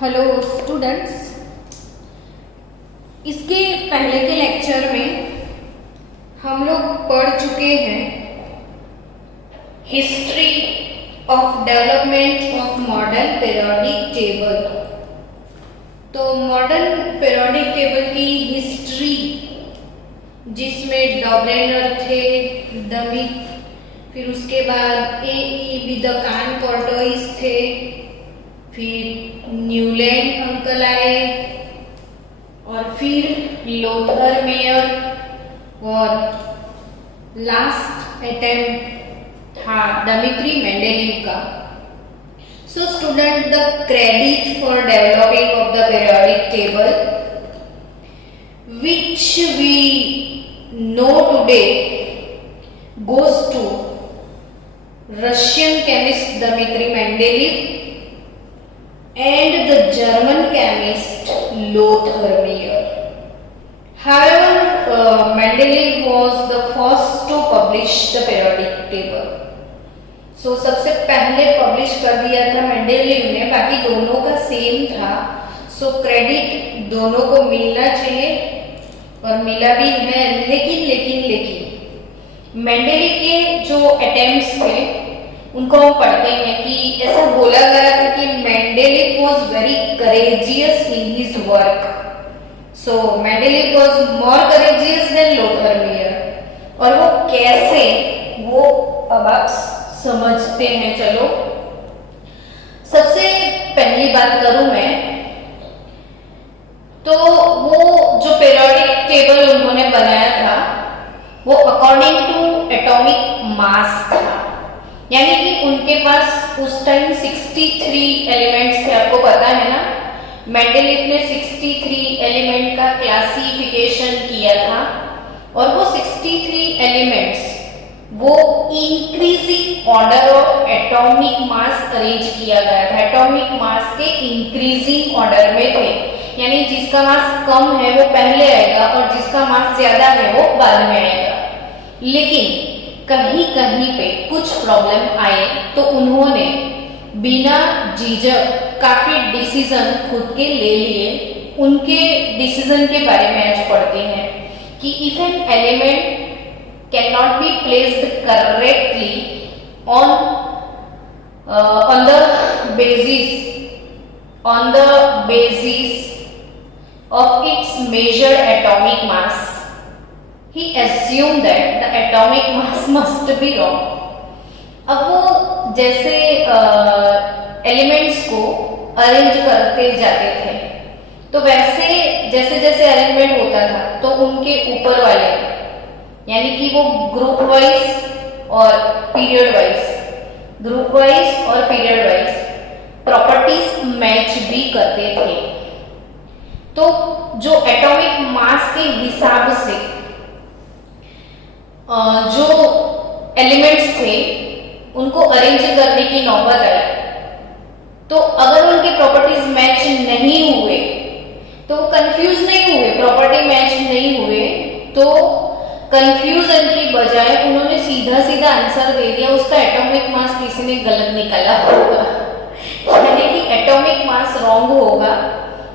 Hello students, इसके पहले के लेक्चर में हम लोग पढ़ चुके हैं history of development of modern periodic table. तो मॉडर्न पीरियोडिक टेबल की हिस्ट्री, जिसमें डॉबरेनर थे, डमिक, फिर उसके बाद ए विदकान कॉर्टोइस थे, फिर न्यूलैंड अंकल आए और फिर लोथर मेयर और लास्ट अटेम्प्ट था डिमित्री मेंडेलीव का। So student, the credit for developing of the periodic table which we know today goes to Russian chemist Dmitry Mendeleev and the German chemist Lothar Meyer. However, Mendeleev was the first to publish the periodic table. So सबसे पहले publish कर दिया था Mendeleev ने, बाकी दोनों का same था। सो क्रेडिट दोनों को मिलना चाहिए और मिला भी है। लेकिन मेंडेलीव के जो अटेम्प्ट्स थे उनको हम पढ़ते हैं कि ऐसा बोला गया था कि Mendeleev was very courageous in his work. So Mendeleev was more courageous than Lothar Meyer. और वो कैसे, वो अब आप समझते हैं। चलो, सबसे पहली बात करूं मैं, तो वो जो पीरियोडिक टेबल उन्होंने बनाया था वो अकॉर्डिंग टू एटॉमिक मास था। यानी कि उनके पास उस टाइम 63 एलिमेंट्स थे, आपको पता है ना। मेंडेलीव ने 63 एलिमेंट का क्लासिफिकेशन किया था और वो 63 एलिमेंट्स वो increasing order of atomic mass arrange किया गया था। एटॉमिक मास के इंक्रीजिंग ऑर्डर में थे, यानी जिसका मास कम है वो पहले आएगा और जिसका मास ज्यादा है वो बाद में आएगा। लेकिन कहीं कहीं पे कुछ प्रॉब्लम आए तो उन्होंने बिना झिझक काफी डिसीजन खुद के ले लिए। उनके डिसीजन के बारे में आज पढ़ते हैं कि if an element can not be placed correctly on the basis of its measured atomic mass, he assumed that the atomic mass must be wrong. अब वो जैसे एलिमेंट्स को अरेंज करते जाते थे, तो वैसे जैसे जैसे अरेंजमेंट होता था तो उनके ऊपर वाले, यानी कि वो ग्रुप वाइज और पीरियड वाइज प्रॉपर्टीज मैच भी करते थे। तो जो एटॉमिक मास के हिसाब से जो एलिमेंट्स थे उनको अरेंज करने की नौबत आई, तो अगर उनके प्रॉपर्टीज मैच नहीं हुए तो वो कंफ्यूज नहीं हुए। प्रॉपर्टी मैच नहीं हुए तो कंफ्यूजन की बजाय उन्होंने सीधा आंसर दे दिया, उसका एटॉमिक मास किसी ने गलत निकाला होगा, यानी कि एटॉमिक मास रॉन्ग होगा,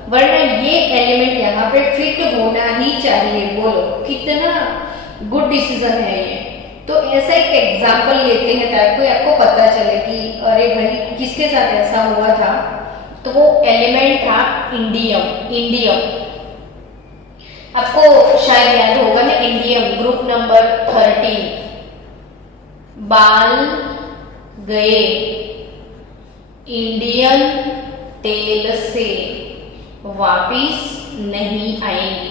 वरना ये एलिमेंट यहाँ पे फिट होना ही चाहिए। बोलो कितना गुड डिसीजन है ये। तो ऐसा एक एग्जांपल लेते हैं ताकि आपको पता चले कि अरे भाई किसके साथ ऐसा हुआ था। तो वो एलिमेंट था इंडियम। आपको शायद याद होगा ना, इंडियम ग्रुप नंबर 13। बाल गए इंडियन तेल से वापिस नहीं आएंगी।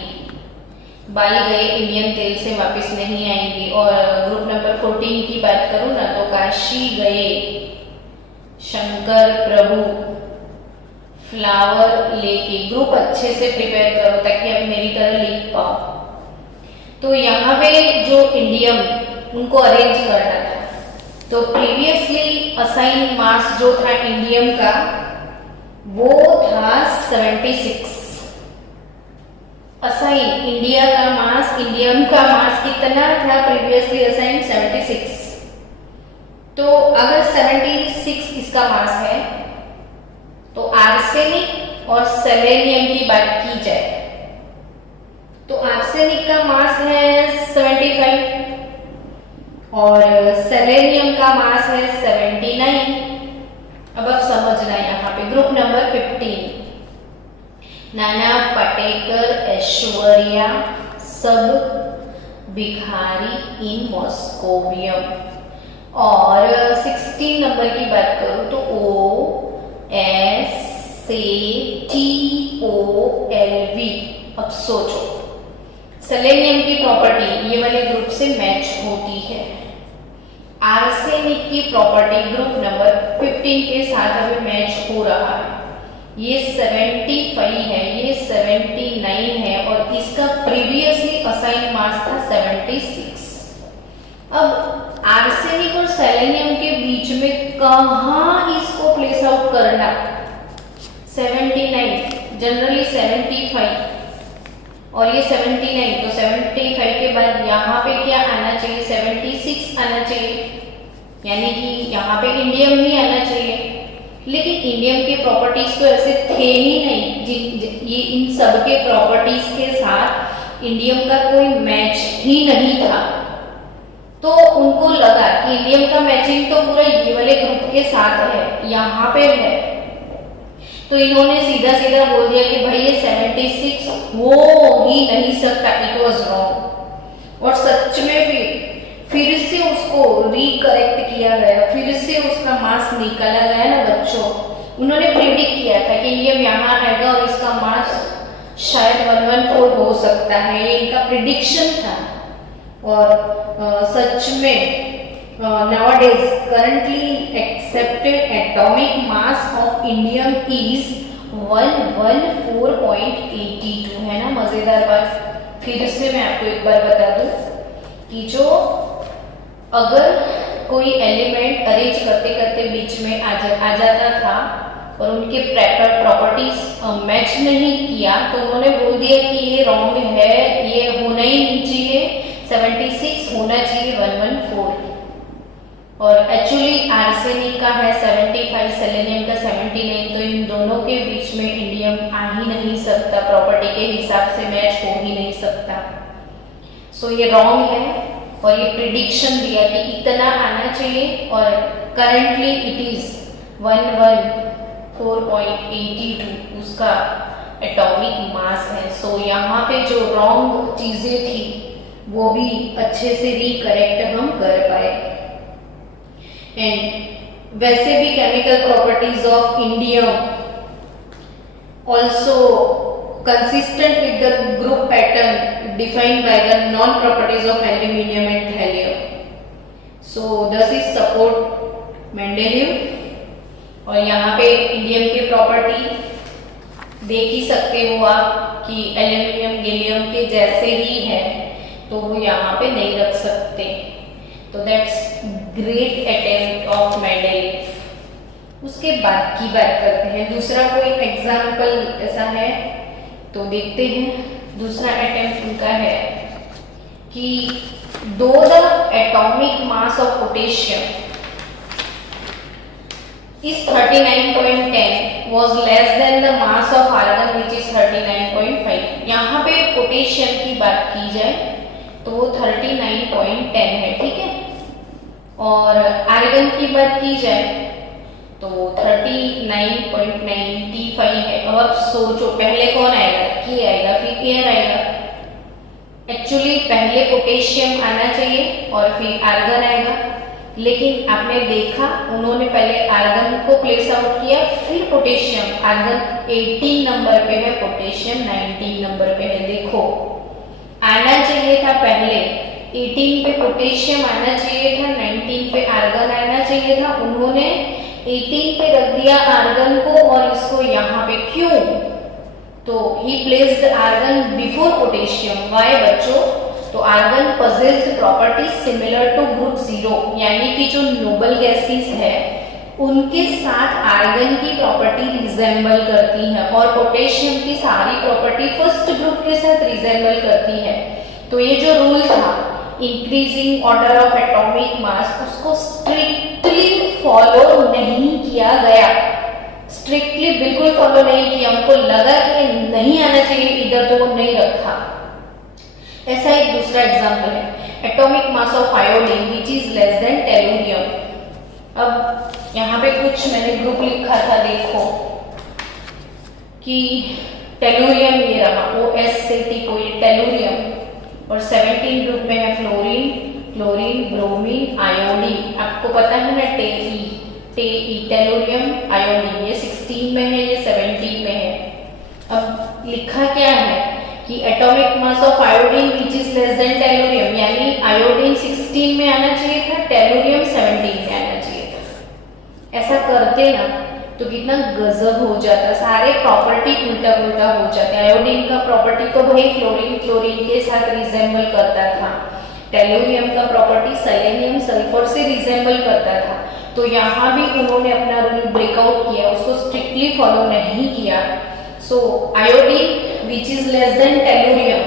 बाल गए इंडियन तेल से वापिस नहीं आएंगी। और ग्रुप नंबर 14 की बात करूं ना, तो काशी गए शंकर प्रभु फ्लावर लेके। ग्रुप अच्छे से प्रिपेयर करो ताकि आप मेरी तरह लिख पाओ। तो यहाँ पे जो इंडियम उनको अरेंज करना था, तो प्रीवियसली असाइन मास जो था इंडियम का वो था 76। असाइन इंडियम का मास कितना था प्रीवियसली असाइन? 76। तो अगर 76 इसका मास है तो आर्सेनिक और सेलेनियम की बात की जाए तो आर्सेनिक का मास है 75 और सेलेनियम का मास है 79। अब आप समझना यहाँ पे ग्रुप नंबर 15, नाना पाटेकर, ऐश्वर्या, सब भिखारी इन मॉस्कोवियम। और 16 नंबर की बात करूं तो OSATOLV। अब सोचो सेलेनियम की प्रॉपर्टी ये वाले ग्रुप से मैच होती है, आर्सेनिक की प्रॉपर्टी ग्रुप नंबर 15 के साथ अभी मैच हो रहा है। ये 75 है, ये 79 है और इसका प्रीवियसली असाइन मास था 76। अब आर्सेनिक और सेलेनियम के बीच में कहां इसको प्लेस आउट करना? 79 जनरली 75 और ये 79, तो 75 के बाद यहाँ पे क्या आना चाहिए? 76 आना चाहिए, यानी कि यहाँ पे इंडियम ही आना चाहिए। लेकिन इंडियम के प्रॉपर्टीज तो ऐसे थे ही नहीं, ये इन सब के प्रॉपर्टीज के साथ इंडियम का कोई मैच ही नहीं था। तो उनको लगा कि इंडियम का मैचिंग तो पूरा ये वाले ग्रुप के साथ है, यहाँ पे है, तो इन्होंने सीधा सीधा बोल दिया कि भाई ये 76 हो ही नहीं सकता, इट वाज रॉन्ग। और सच में फिर से उसको रिकरेक्ट किया गया, फिर से उसका मास निकाला गया ना बच्चों। उन्होंने प्रिडिक्ट किया था कि इंडियम यहाँ आएगा और इसका मास शायद 114 हो सकता है, ये इनका प्रिडिक्शन था। और सच में nowadays currently accepted atomic mass of indium is 114.82 है ना। मजेदार बात फिर से मैं आपको एक बार बता दूं कि जो अगर कोई एलिमेंट अरेंज करते करते बीच में आ जाता था और उनके प्रॉपर्टीज मैच नहीं किया तो उन्होंने बोल दिया कि ये रॉन्ग है, ये होना ही नहीं चाहिए, 76 होना चाहिए 114। और एक्चुअली आर्सेनिक का है 75, सेलेनियम का 79, तो इन दोनों के बीच में इंडियम आ ही नहीं सकता, प्रॉपर्टी के हिसाब से मैच हो ही नहीं सकता। सो ये रॉन्ग है और ये प्रिडिक्शन दिया कि इतना आना चाहिए और करंटली इट इज 114.82 उसका एटॉमिक मास है। सो यहाँ पे जो रॉन्ग चीजें थी वो भी अच्छे से रिकरेक्ट हम कर पाए। एंड वैसे भी chemical properties of indium also consistent with the group pattern defined by the non properties of aluminium and thallium. So thus is support Mendeleev। और यहाँ पे इंडियम की प्रॉपर्टी देख ही सकते हो आप कि एल्यूमिनियम गैलियम के जैसे ही है, तो वो यहाँ पे नहीं रख सकते। तो that's great attempt of Mendeleev. उसके बाद की बात करते हैं, दूसरा कोई एग्जाम्पल ऐसा है तो देखते हैं। दूसरा अटेम्प्ट उनका है कि दो the atomic mass of potassium is 39.10 was less than the mass of argon which is 39.5। यहाँ पे पोटेशियम की बात की जाए तो वो 39.10 है, ठीक है। और आर्गन की बात की जाए तो 39.95 है। अब आप सोचो पहले कौन आएगा? की आएगा फिर एयर आएगा। एक्चुअली पहले पोटेशियम आना चाहिए और फिर आर्गन आएगा, लेकिन आपने देखा उन्होंने पहले आर्गन को प्लेस आउट किया फिर पोटेशियम। आर्गन 18 नंबर पे है, पोटेशियम 19 नंबर पे है। देखो आना चाहिए था पहले 18 पे पोटेशियम आना चाहिए था, 19 पे आर्गन आना चाहिए था। उन्होंने 18 पे रख दिया आर्गन को और इसको यहाँ पे क्यों? तो he placed argon before potassium. Why बच्चों? तो argon possessed properties similar to group 0, यानी कि जो नोबल गैसेस है उनके साथ आर्गन की प्रॉपर्टी रिजेंबल करती है और पोटेशियम की सारी प्रॉपर्टी फर्स्ट ग्रुप के साथ रिजेंबल करती है। तो ये जो रूल था increasing order of atomic mass, उसको स्ट्रिक्टली फॉलो नहीं किया गया। स्ट्रिक्टली बिल्कुल फॉलो नहीं किया, उनको लगा कि नहीं आना चाहिए इधर, तो वो नहीं रखा। ऐसा एक दूसरा एग्जाम्पल है, atomic mass of iodine which is less than tellurium. अब यहाँ पे कुछ मैंने ग्रुप लिखा था, देखो कि टेलुरियम ये रहा, OS से T को ये टेलुरियम, और 17 ग्रुप में है फ्लोरीन, क्लोरीन, ब्रोमीन, आयोडीन। आपको पता है ना टेई टेलुरियम आयोडीन, ये 16 में है, ये 17 में है। अब लिखा क्या है कि atomic mass of iodine which is less than tellurium, यानी आयोडीन 16 में आना चाहिए था, टेलुरियम 17 में आना चाहिए था। ऐसा करते ना तो कितना गजब हो जाता, सारे प्रॉपर्टी उल्टा पुल्टा हो जाते। आयोडीन का प्रॉपर्टी तो भाई फ्लोरीन क्लोरीन के साथ रिजेंबल करता था, टेलुरियम का प्रॉपर्टी सेलेनियम सल्फर से रिजेंबल करता था। तो यहाँ भी उन्होंने अपना रूल ब्रेकआउट किया, उसको स्ट्रिक्टली फॉलो नहीं किया। So iodine which is less than tellurium,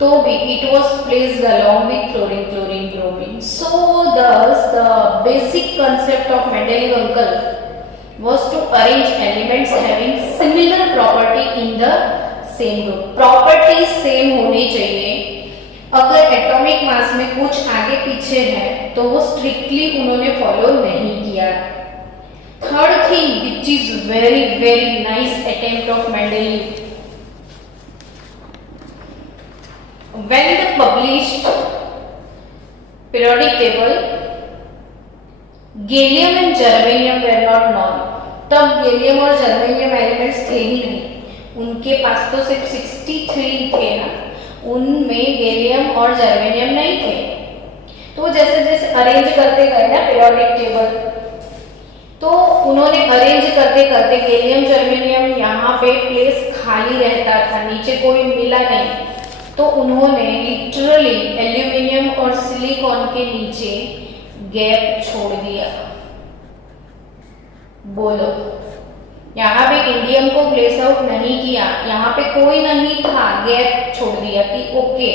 तो भी it was placed along with fluorine, chlorine, bromine. So thus the basic concept of Mendeleev uncle was to arrange elements having similar property in the same group. Properties same होनी चाहिए। अगर atomic mass में कुछ आगे पीछे है तो वो स्ट्रिक्टली उन्होंने फॉलो नहीं किया। Third thing which is very very nice attempt of Mendeleev, when they published periodic table, gallium and germanium were not known। तब गैलियम और जर्मेनियम एलिमेंट्स थे ही नहीं, उनके पास तो सिर्फ 63 थे ना, उनमें गैलियम और जर्मेनियम नहीं थे। तो जैसे जैसे अरेंज करते गए ना पीरियोडिक टेबल, तो उन्होंने अरेंज करते करते गैलियम जर्मेनियम यहाँ पे प्लेस खाली रहता था, नीचे कोई मिला नहीं, तो उन्होंने लिटरली एल्यूमिनियम और सिलिकॉन के नीचे गैप छोड़ दिया। बोलो, यहाँ पे इंडियम को प्लेस आउट नहीं किया, यहाँ पे कोई नहीं था, गैप छोड़ दिया कि ओके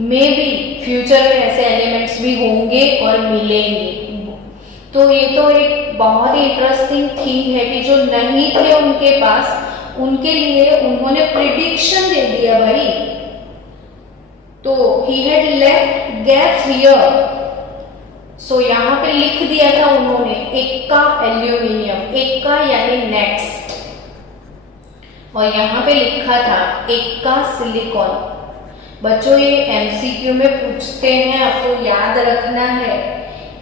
मे बी फ्यूचर में ऐसे एलिमेंट्स भी होंगे और मिलेंगे। तो ये तो एक बहुत ही इंटरेस्टिंग थिंग है कि जो नहीं थे उनके पास, उनके लिए उन्होंने प्रिडिक्शन दे दिया भाई। तो he had left gaps here, सो यहाँ पे लिख दिया था उन्होंने एक्का एल्यूमिनियम, एक्का यानी नेक्स्ट, और यहाँ पे लिखा था एक्का सिलिकॉन। बच्चों ये एमसीक्यू में पूछते हैं, आपको याद रखना है,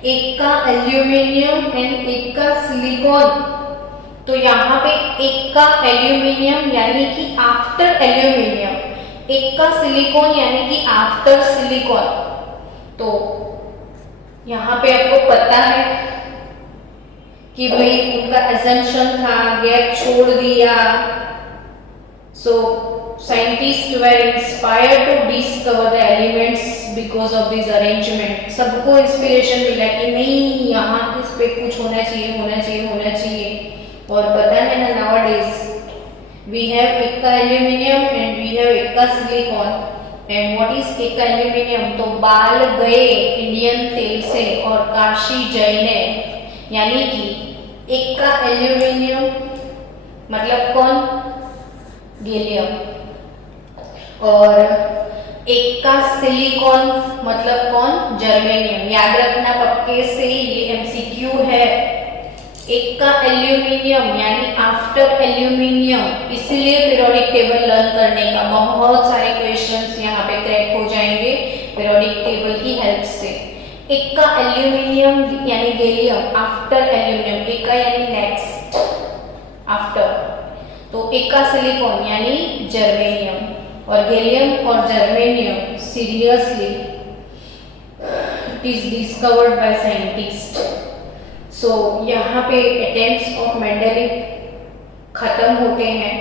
Ekka aluminium and Ekka silicon. तो यहाँ पे एक्का एल्यूमिनियम यानी कि आफ्टर एल्यूमिनियम, एक्का सिलिकॉन यानी कि आफ्टर सिलिकॉन। तो यहाँ पे आपको पता है कि भाई उनका assumption था, गैप छोड़ दिया। So scientists were inspired to discover the elements because of this arrangement। सबको इंस्पिरेशन मिला कि नहीं यहाँ इस पे कुछ होना चाहिए, होना चाहिए, होना चाहिए। और पता है ना, nowadays we have Ekka aluminium and we have Ekka silicon. And what is Ekka aluminium? तो बाल गए इंडियन तेल से और काशी जैने, यानी कि एक्का एल्यूमिनियम मतलब कौन? गैलियम। और एक्का सिलिकॉन मतलब कौन? जर्मेनियम। याद रखना पक्के से, ये एमसीक्यू है। एक्का एल्यूमिनियम यानी आफ्टर एल्यूमिनियम, इसीलिए पीरियोडिक टेबल लर्न करने का बहुत सारे क्वेश्चंस यहाँ पे क्रैक हो जाएंगे पीरियोडिक टेबल की हेल्प से। एक्का एल्यूमिनियम यानी गैलियम, आफ्टर एल्यूमिनियम, एक्का यानी नेक्स्ट, आफ्टर। तो एक्का सिलिकॉन यानी जर्मेनियम, और गैलियम और germanium seriously it is discovered by scientist. So यहाँ पे अटेम्प्ट्स ऑफ मेंडेलीव खत्म होते हैं।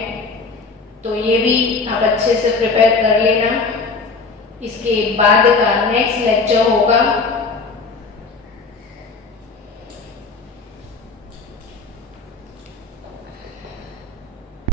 तो ये भी आप अच्छे से प्रिपेयर कर लेना। इसके बाद का नेक्स्ट लेक्चर होगा